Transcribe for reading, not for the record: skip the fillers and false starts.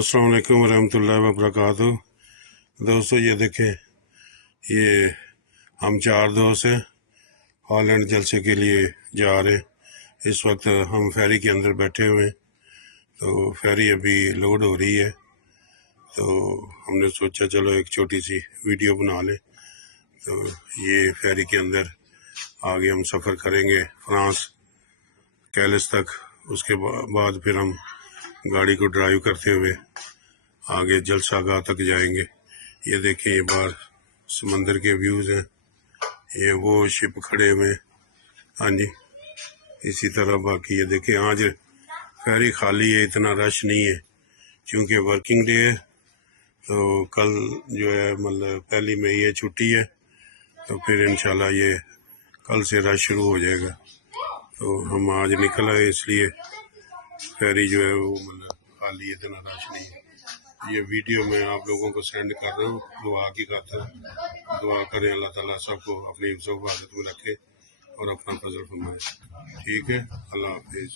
अस्सलाम वालेकुम वरहमतुल्लाहि वबरकातुहू। दोस्तों ये देखें, ये हम 4 दोस्त हैं, हॉलैंड जलसे के लिए जा रहे हैं। इस वक्त हम फेरी के अंदर बैठे हुए हैं, तो फेरी अभी लोड हो रही है, तो हमने सोचा चलो एक छोटी सी वीडियो बना लें। तो ये फेरी के अंदर आगे हम सफ़र करेंगे फ्रांस कैलिस तक। उसके बाद फिर हम गाड़ी को ड्राइव करते हुए आगे जलसागाह तक जाएंगे। ये देखें, ये बाहर समंदर के व्यूज़ हैं, ये वो शिप खड़े हुए। हाँ जी, इसी तरह बाकी ये देखें, आज फेरी खाली है, इतना रश नहीं है क्योंकि वर्किंग डे है। तो कल जो है मतलब 1 मई है, छुट्टी है, तो फिर इंशाल्लाह ये कल से रश शुरू हो जाएगा। तो हम आज निकल आए, इसलिए फेरी जो है वो मतलब खाली है, इतना रश नहीं है। ये वीडियो मैं आप लोगों को सेंड कर रहा हूँ, दुआ की खातिर। दुआ करें अल्लाह ताला सबको अपनी हिफ्ज़-ओ-हिफाज़त में रखे और अपना फजल फरमाए। ठीक है, अल्लाह हाफिज़।